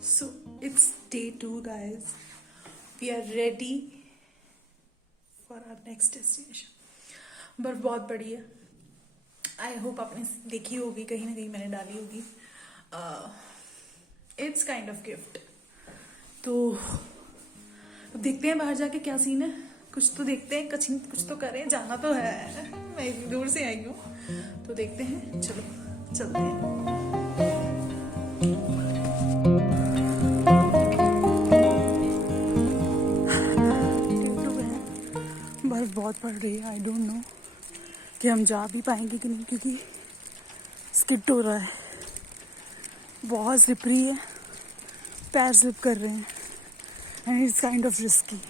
So it's day 2, guys. We are ready for our next destination. बर्फ बहुत बड़ी है. आई होप आपने देखी होगी, कहीं ना कहीं मैंने डाली होगी. It's kind of gift. तो अब देखते हैं बाहर जाके क्या सीन है. कुछ तो देखते हैं, कुछ तो करें. जाना तो है, मैं इतनी दूर से आई हूँ, तो देखते हैं. चलो चलते हैं. बर्फ बहुत पड़ रही है. आई डोंट नो कि हम जा भी पाएंगे कि नहीं, क्योंकि स्किट हो रहा है. बहुत स्लिपरी है, पैर स्लिप कर रहे हैं and it's kind of risky.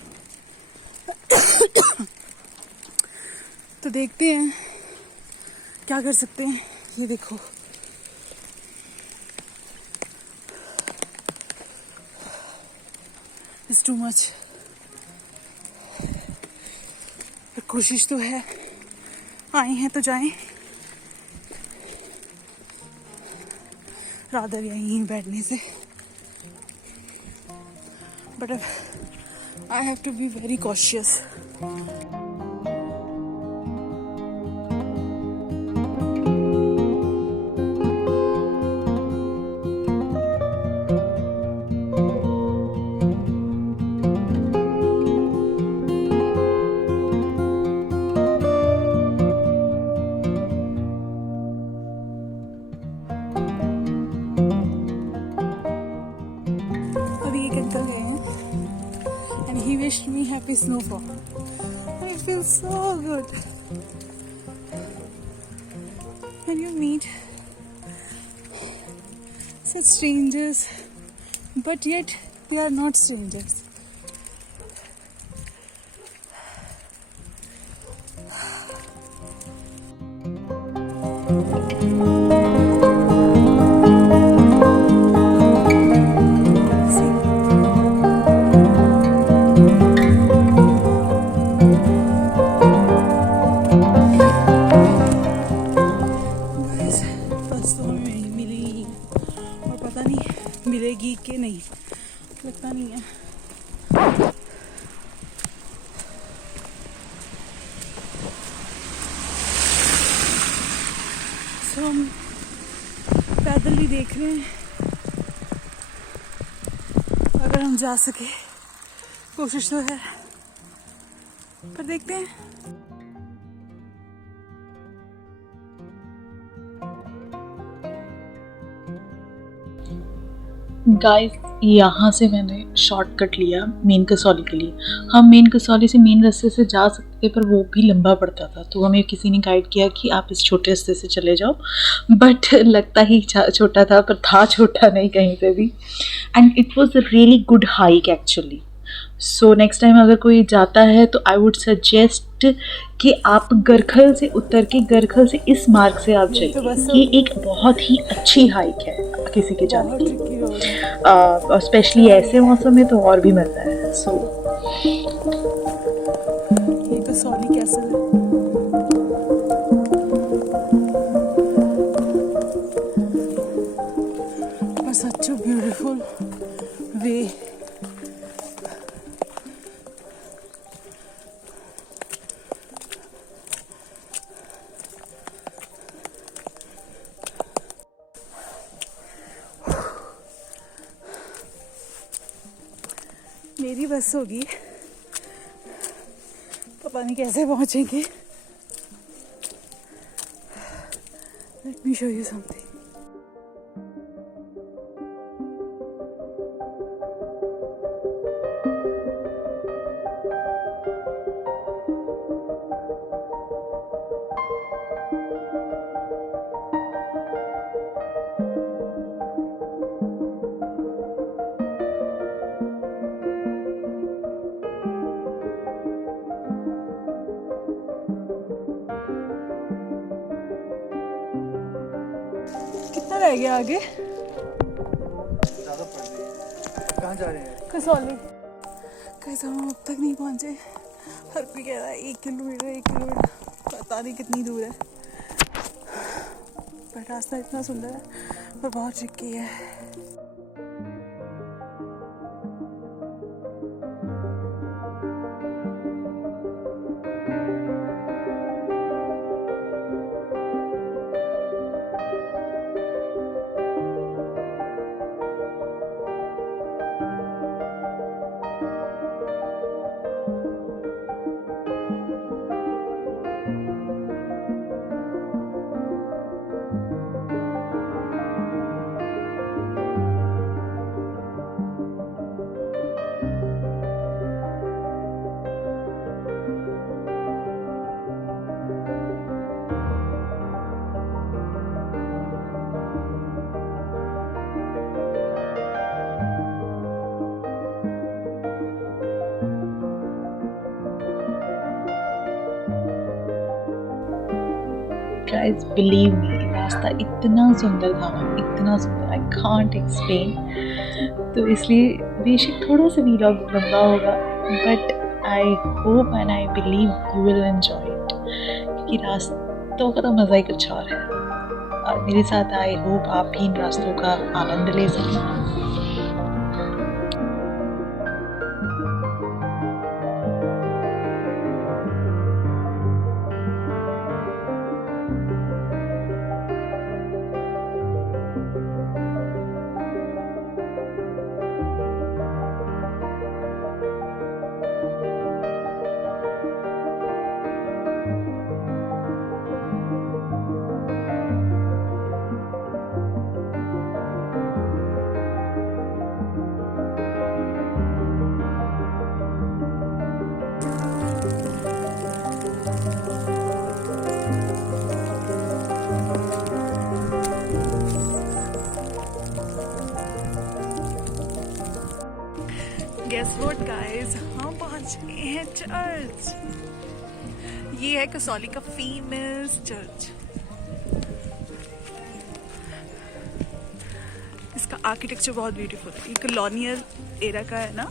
तो देखते हैं क्या कर सकते हैं. ये देखो, इट्स टू मच. कोशिश तो है, आए हैं तो जाएं. रादर यहीं बैठने से. But I have to be very cautious. And he wished me happy snowfall. And it feels so good when you meet such strangers, but yet they are not strangers. मिलेगी कि नहीं, लगता नहीं है. So, हम पैदल ही देख रहे हैं. अगर हम जा सके, कोशिश तो है, पर देखते हैं. गाइस, यहाँ से मैंने शॉर्टकट लिया मेन कसौली के लिए. हम मेन कसौली से मेन रास्ते से जा सकते थे, पर वो भी लंबा पड़ता था. तो हमें किसी ने गाइड किया कि आप इस छोटे रास्ते से चले जाओ. बट लगता ही छोटा था, पर था छोटा नहीं कहीं से भी. And it was a really good hike actually. So next time अगर कोई जाता है तो आई वुड सजेस्ट कि आप गरखल से उतर के गरखल से इस मार्ग से आप जाइए. ये एक बहुत ही अच्छी हाइक है किसी के जाने की. स्पेशली ऐसे मौसम में तो और भी मजा है. सो ये तो सॉली कैसल है. सच अ ब्यूटीफुल वे. मेरी बस होगी, पता नहीं कैसे पहुंचेंगे. Let me show you something. कितना रह गया आगे? ज़्यादा पड़ रही है. कहाँ जा रहे हैं? कसौली. कैसे हम अब तक नहीं पहुंचे. हर कोई कह रहा है 1 किलोमीटर 1 किलोमीटर, पता नहीं कितनी दूर है. पर रास्ता इतना सुंदर है, पर बहुत ट्रिकी है. गाइस बिलीव मी, रास्ता इतना सुंदर था ना, इतना सुंदर, आई कांट एक्सप्लेन। तो इसलिए बेशक थोड़ा सा वीलॉग लंबा होगा, but I hope and I believe you will enjoy it, क्योंकि रास्तों का तो मज़ा ही कुछ और है। और मेरे साथ आई होप आप भी इन रास्तों का आनंद ले सकें। गेस व्हाट गाइस, हम पहुंच गए हैं चर्च। ये है कसौली का फेमस चर्च। इसका आर्किटेक्चर बहुत ब्यूटीफुल है। ये कॉलोनियल एरा का है ना।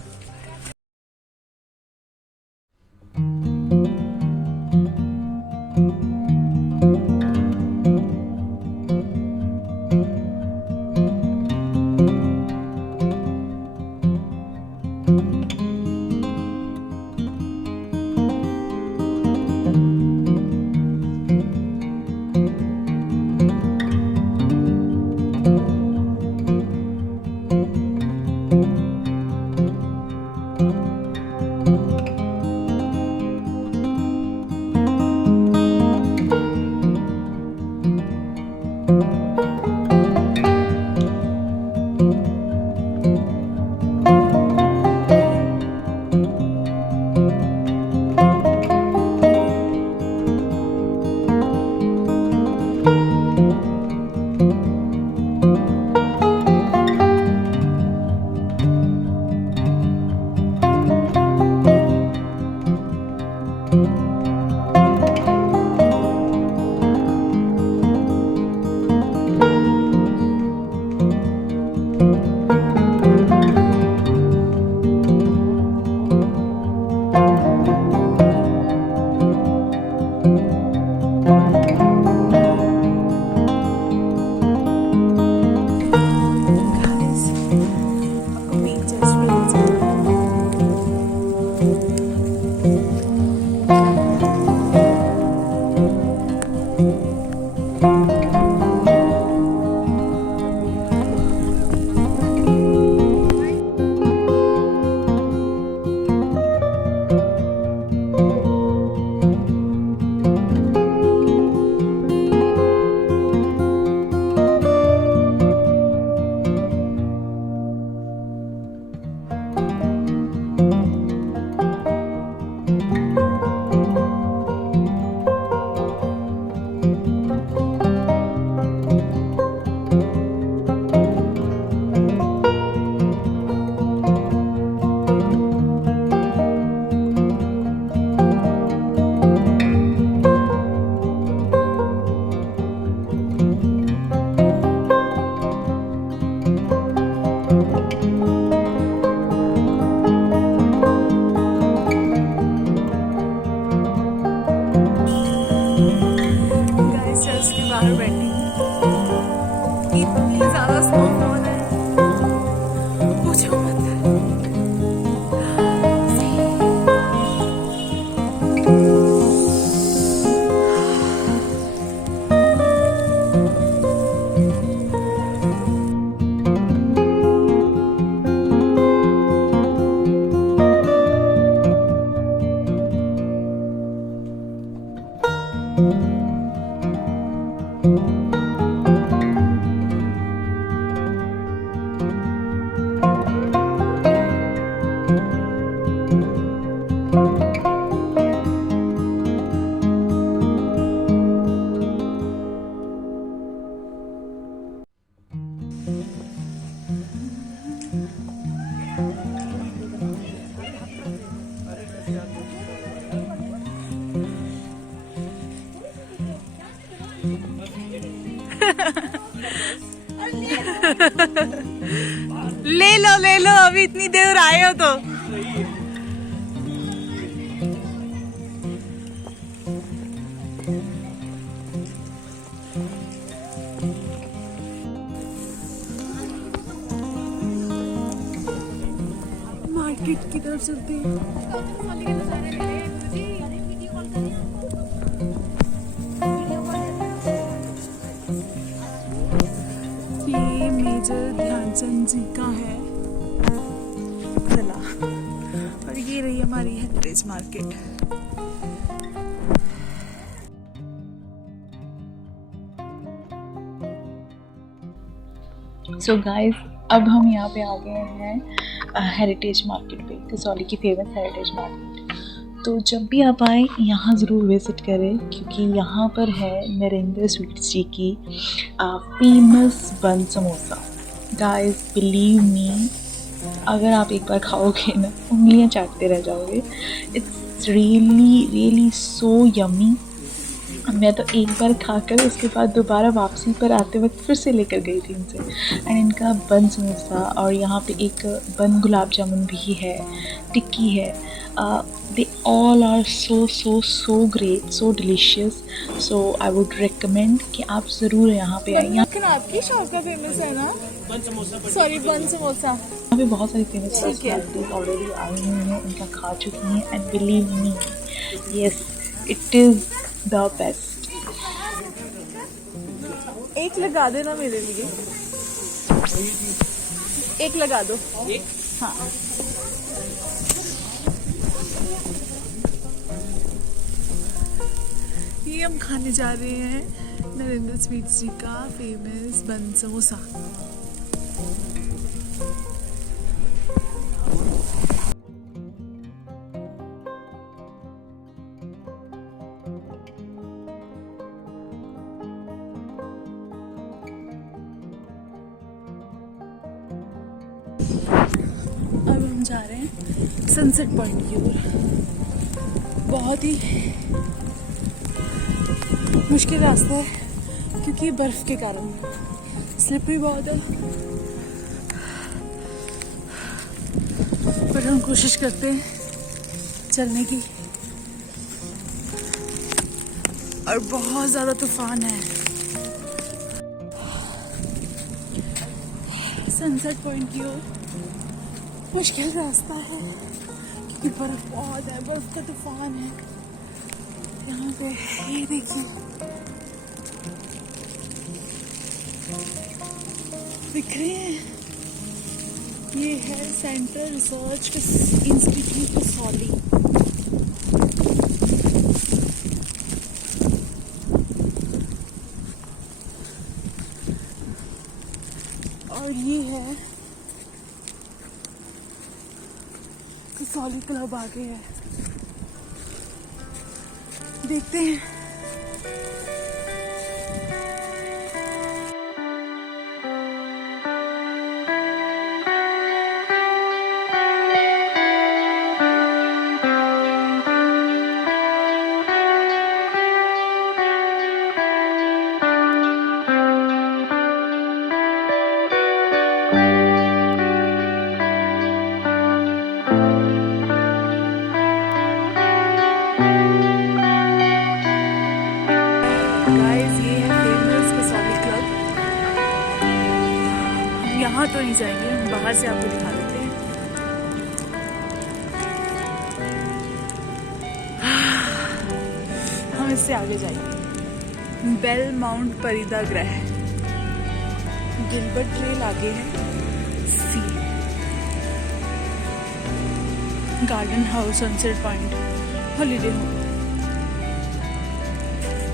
ले लो, अभी इतनी देर आए हो तो। मार्केट की तरफ चलते हैं। ये मेजर ध्यानचंद जी का है किला, और ये रही हमारी हेरिटेज मार्केट। सो गाइस, अब हम यहाँ पे आ गए हैं हेरिटेज मार्केट पे, कसौली की फेमस हेरिटेज मार्केट। तो जब भी आप आए यहाँ ज़रूर विज़िट करें, क्योंकि यहाँ पर है नरेंद्र स्वीट्स जी की फेमस बन समोसा। गाइस बिलीव मी, अगर आप एक बार खाओगे ना, उंगलियाँ चाटते रह जाओगे। It's really so yummy. मैं तो एक बार खाकर उसके बाद दोबारा वापसी पर आते वक्त फिर से लेकर गई थी इनसे। एंड इनका बन समोसा, और यहाँ पे एक बन गुलाब जामुन भी है, टिक्की है। They all are so great, so delicious. So I would recommend कि आप ज़रूर यहाँ पे आइए। लेकिन आपकी शॉप का फेमस है ना बन समोसा? सॉरी, बन समोसा। यहाँ पे बहुत सारी फेमस पर्सनैलिटीज ऑलरेडी आई हुई हैं, इनका खा चुकी हैं। And believe me, yes, it is the best. एक लगा देना मेरे लिए, एक लगा दो। हाँ, ये हम खाने जा रहे हैं नरेंद्र स्वीट्स जी का फेमस बन समोसा। अब हम जा रहे हैं सनसेट पॉइंट की ओर। बहुत ही मुश्किल रास्ता है क्योंकि बर्फ के कारण स्लिपरी बहुत है, पर हम कोशिश करते हैं चलने की। और बहुत ज़्यादा तूफान है। सनसेट पॉइंट की ओर मुश्किल रास्ता है क्योंकि बर्फ बहुत है, बर्फ का तूफान है यहाँ पे। ये देखिए, दिख रहे हैं? ये है सेंट्रल रिसर्च इंस्टीट्यूट कसौली। और ये है कसौली क्लब आगे है, देखते हैं। यहाँ तो नहीं जाएंगे, हम बाहर से आपको दिखा देते हैं। हम इससे आगे जाएंगे। बेल माउंट परिदाग्रह, गिलबर्ट ट्रेल आगे है, sea garden house, sunset point, holiday home.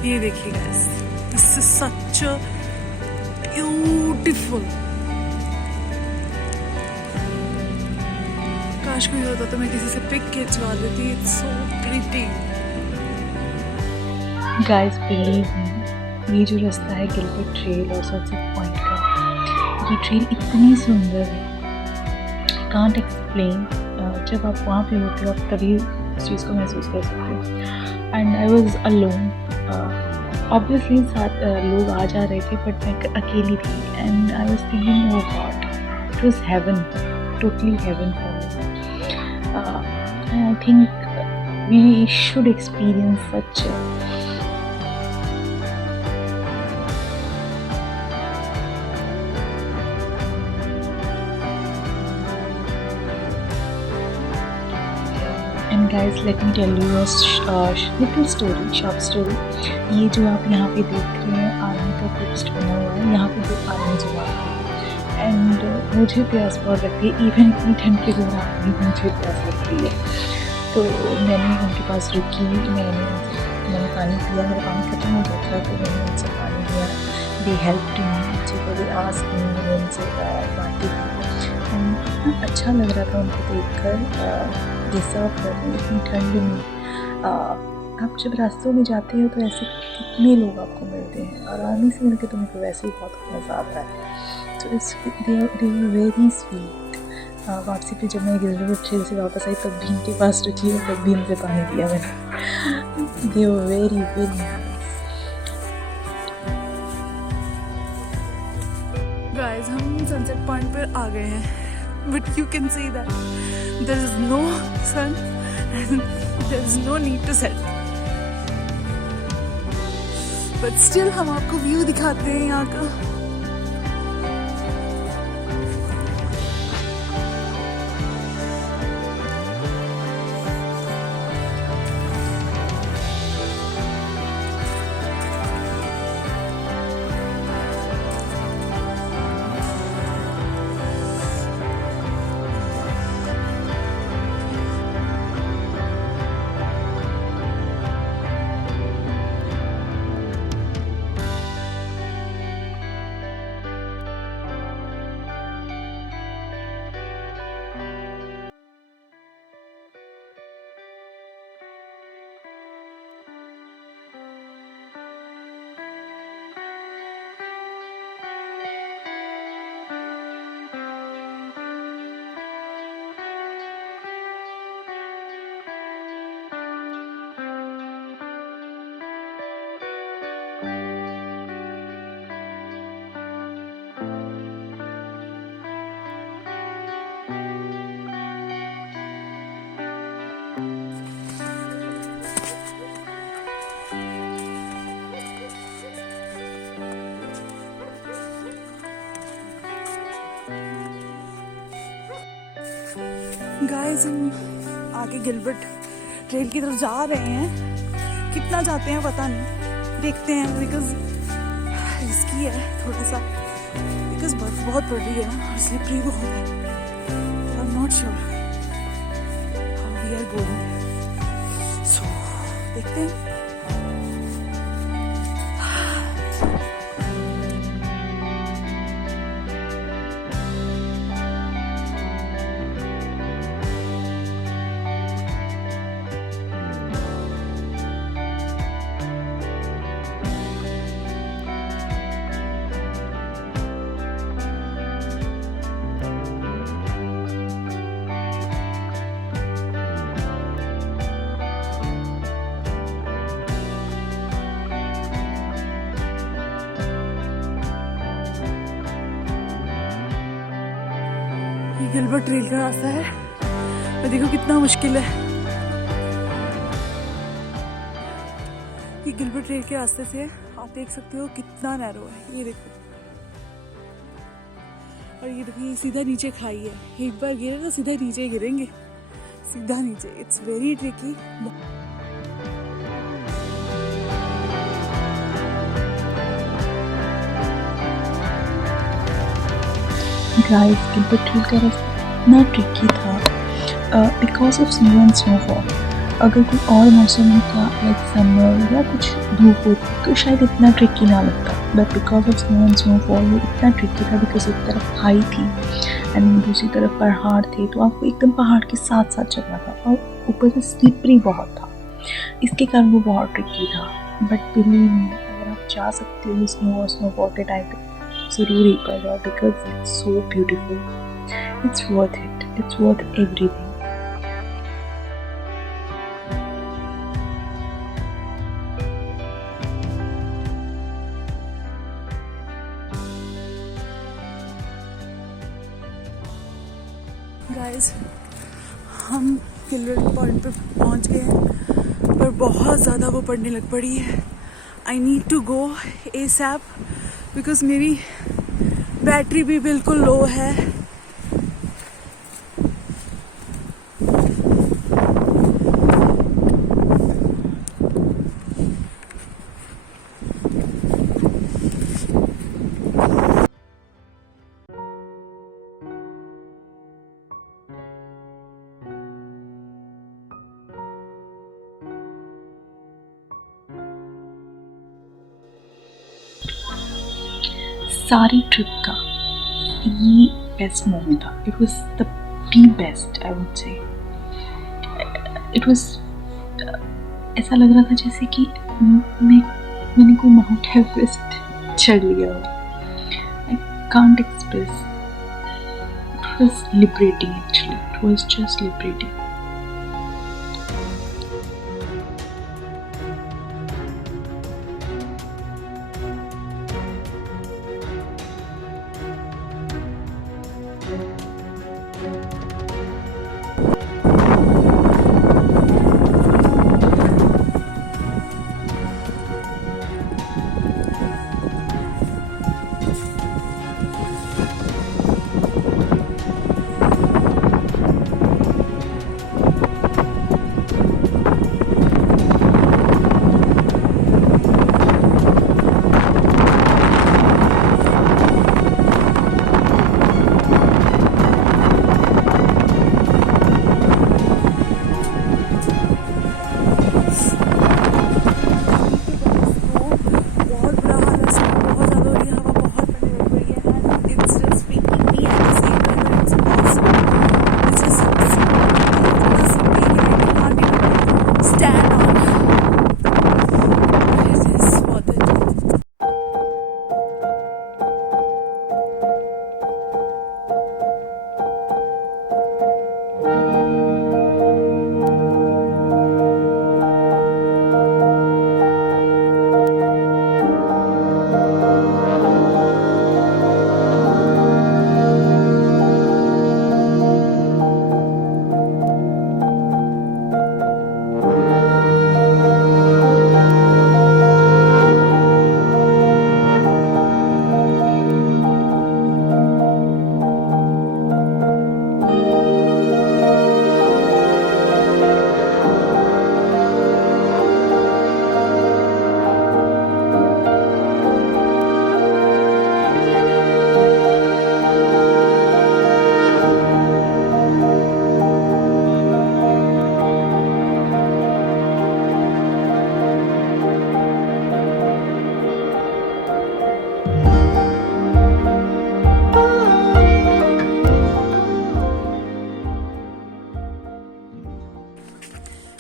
ये देखिए guys, this is such a beautiful. काश कोई होता तो मैं किसी से पिक खिंचवा देती। It's so pretty. Guys believe me, ये जो रास्ता है गिलबर्ट ट्रेल और सनसेट पॉइंट का, ये ट्रेल इतनी सुंदर है, आई कांट एक्सप्लेन। जब आप वहाँ पे होते हो आप तभी इस चीज़ को महसूस कर सकते हो। And I was alone, obviously साथ लोग आ जा रहे थे, बट मैं अकेली थी। And I was thinking, oh God, it was heaven. totally heaven for me. And I think we should experience such and guys let me tell you little story, short story. ये जो आप यहाँ पे देख रहे हैं आर्मी का post बना हुआ है, यहाँ पे जो आर्मी जवान है एंड मुझे प्यास बहुत लगती है, इवन इतनी ठंड के दौरान भी मुझे प्यास लगती है। तो मैंने उनके पास रुकी, मैंने पानी पिया, मेरा पानी खत्म हो गया था तो मैंने उनसे पानी लिया। दे हेल्प मी, मुझे दे आस्क मी, मैंने उनसे बातें की एंड इतना अच्छा लग रहा था उनको देख कर। डिजर्व कर रहे हैं इतनी ठंड में। आप जब रास्तों में जाते हो तो ऐसे कितने लोग आपको मिलते हैं और आर्मी से मिलकर तो मुझे वैसे ही बहुत मज़ा आता है। तो इट्स दे वेरी स्वीट। वापसी पे जब मैं गिलबर्ट ट्रेल से वापस आई तब भी इनके पास रुकी और तब भी उनसे पानी पिया मैंने। They were very very nice. Guys हम सनसेट पॉइंट पर आ गए हैं, but you can see that there is no sun and there is no need to set, but still हम आपको व्यू दिखाते हैं यहाँ का। गाइस हम आगे गिलबर्ट ट्रेल की तरफ जा रहे हैं, कितना जाते हैं पता नहीं, देखते हैं बिकॉज रिस्की है थोड़ा सा, बिकॉज बर्फ बहुत पड़ रही है ना और स्लिपरी बहुत है। I am not sure how we are going, so देखते हैं। गिलबर्ट ट्रेल का रास्ता है और देखो कितना मुश्किल है। ये गिलबर्ट ट्रेल के रास्ते से आप देख सकते हो कितना नैरो है, ये देखो, और ये देखिए सीधा नीचे खाई है, एक बार गिरे तो सीधा नीचे गिरेंगे, सीधा नीचे। It's very tricky. Guys Gilbert trail का रास्ता इतना ट्रिकी था because of snow and snowfall. अगर कोई और मौसम होता लाइक समर या कुछ धूप होती तो शायद इतना ट्रिकी ना लगता, but because of snow and snowfall वो इतना ट्रिकी था बिकॉज एक तरफ खाई थी एंड दूसरी तरफ पहाड़ थे, तो आपको एकदम पहाड़ के साथ साथ चलना था और ऊपर से स्लिपरी बहुत था, इसके कारण वो बहुत ट्रिकी था। बट बिलीव मी, अगर आप जा सकते हो स्नो और स्नोफॉल के टाइम पे ज़रूर एक बार जाओ because it's so beautiful, it's worth it, it's worth everything. Guys हम गिलबर्ट पॉइंट पे पहुंच गए हैं, पर बहुत ज़्यादा वो पड़ने लग पड़ी है. I need to go ASAP because मेरी बैटरी भी बिल्कुल लो है. सारी ट्रिप का ये बेस्ट मोमेंट था. It was the best, I would say. It was ऐसा लग रहा था जैसे कि मैंने कोई माउंट एवरेस्ट चढ़ लिया हो. I can't express. It was liberating actually. It was just liberating.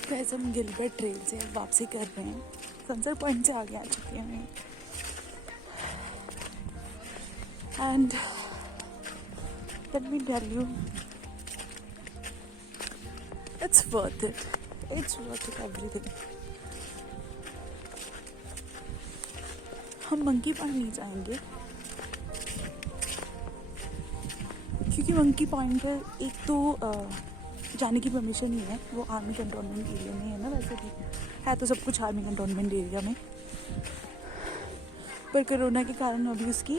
Guys हम गिलबर्ट ट्रेल से वापसी कर रहे हैं. सनसेट पॉइंट से आगे आ चुके हैं. And let me tell you, it's worth it. It's worth it everything. हम मंकी पॉइंट नहीं जाएंगे क्योंकि मंकी पॉइंट पर एक तो जाने की परमिशन नहीं है. वो आर्मी कंटोनमेंट एरिया में है ना. वैसे भी है तो सब कुछ आर्मी कंटोनमेंट एरिया में, पर कोरोना के कारण अभी उसकी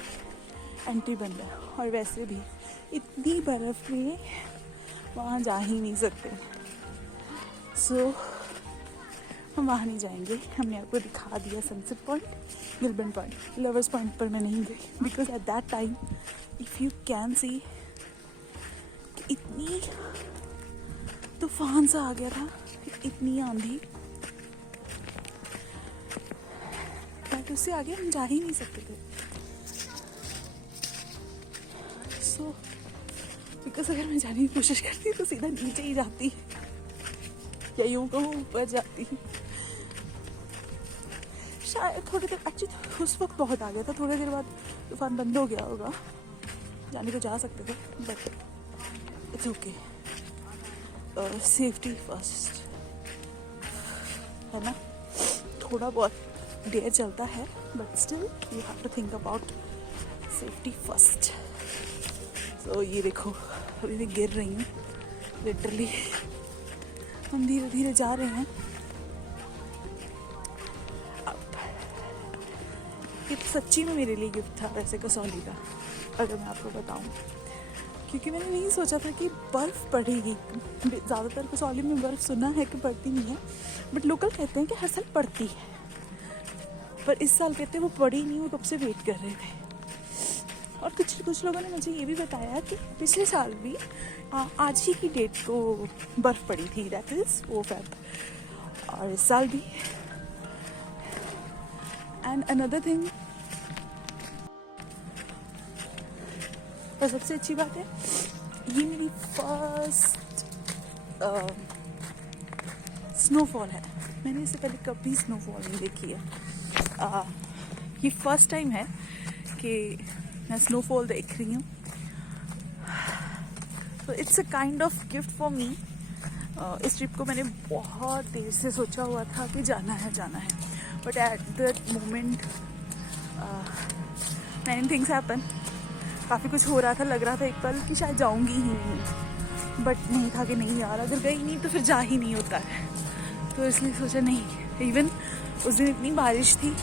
एंट्री बंद है. और वैसे भी इतनी बर्फ़ में वहाँ जा ही नहीं सकते. सो हम वहाँ नहीं जाएंगे. हमने आपको दिखा दिया sunset point, Gilbert point. Lovers point पर मैं नहीं गई because at that time if you can सी इतनी तूफान सा आ गया था, इतनी आंधी, बट उससे आगे हम जा ही नहीं सकते थे. सो बिकॉज अगर मैं जाने की कोशिश करती तो सीधा नीचे ही जाती, या यूँ कहूँ ऊपर जाती. शायद थोड़ी देर, एक्चुअली उस वक्त बहुत आ गया था. थोड़ी देर बाद तूफान बंद हो गया होगा. जाने को जा सकते थे, but it's okay. Safety first है ना. थोड़ा बहुत देर चलता है, but still you have to think about safety first. So ये देखो अभी मैं गिर रही हूँ लिटरली। हम धीरे धीरे जा रहे हैं। अब ये सच्ची में मेरे लिए गिफ्ट था वैसे कसौली का, अगर मैं आपको बताऊँ, क्योंकि मैंने नहीं सोचा था कि बर्फ़ पड़ेगी। ज़्यादातर कसौली में बर्फ़ सुना है कि पड़ती नहीं है, बट लोकल कहते हैं कि हर साल पड़ती है, पर इस साल कहते हैं वो पड़ी नहीं, वो कब से वेट कर रहे थे। और कुछ लोगों ने मुझे ये भी बताया कि पिछले साल भी आज ही की डेट को बर्फ़ पड़ी थी, दैट इज़ 4 फ़रवरी, और इस साल भी। एंड अनदर थिंग, और सबसे अच्छी बात है, ये मेरी फर्स्ट स्नोफॉल है। मैंने इससे पहले कभी स्नोफॉल नहीं देखी है। ये फर्स्ट टाइम है कि मैं स्नोफॉल देख रही हूँ। तो it's a kind of gift for me. इस ट्रिप को मैंने बहुत देर से सोचा हुआ था कि जाना है, but at that moment many things happen. काफ़ी कुछ हो रहा था, लग रहा था एक पल कि शायद जाऊंगी ही नहीं, बट नहीं था कि नहीं यार, अगर गई नहीं तो फिर जा ही नहीं होता है। तो इसलिए सोचा नहीं। इवन उस दिन इतनी बारिश थी,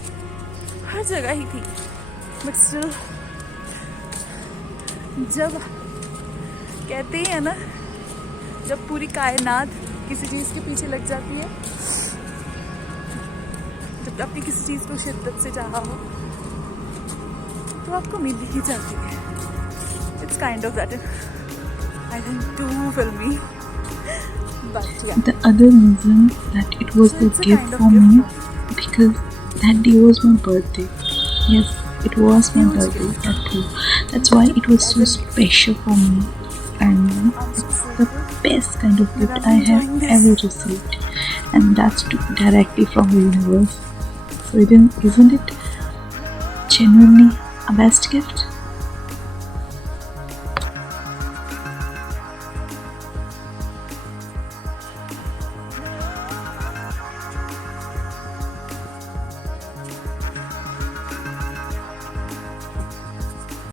हर जगह ही थी, बट स्टिल जब कहते ही है ना, जब पूरी कायनात किसी चीज़ के पीछे लग जाती है, जब आपने किसी चीज़ को शिद्दत से चाहा हो तो आपको मिल ही जाती है। It's kind of that, I think too filmy, but yeah. The other reason that it was So a it's a gift kind of for gift me, for because that day was my birthday. Yes, it was my Huge birthday, gift. that too. That's why it was so special for me, and I'm so it's the grateful best kind of that gift I'm I have enjoying this. ever received, and that's directly from the universe. So isn't it genuinely a best gift?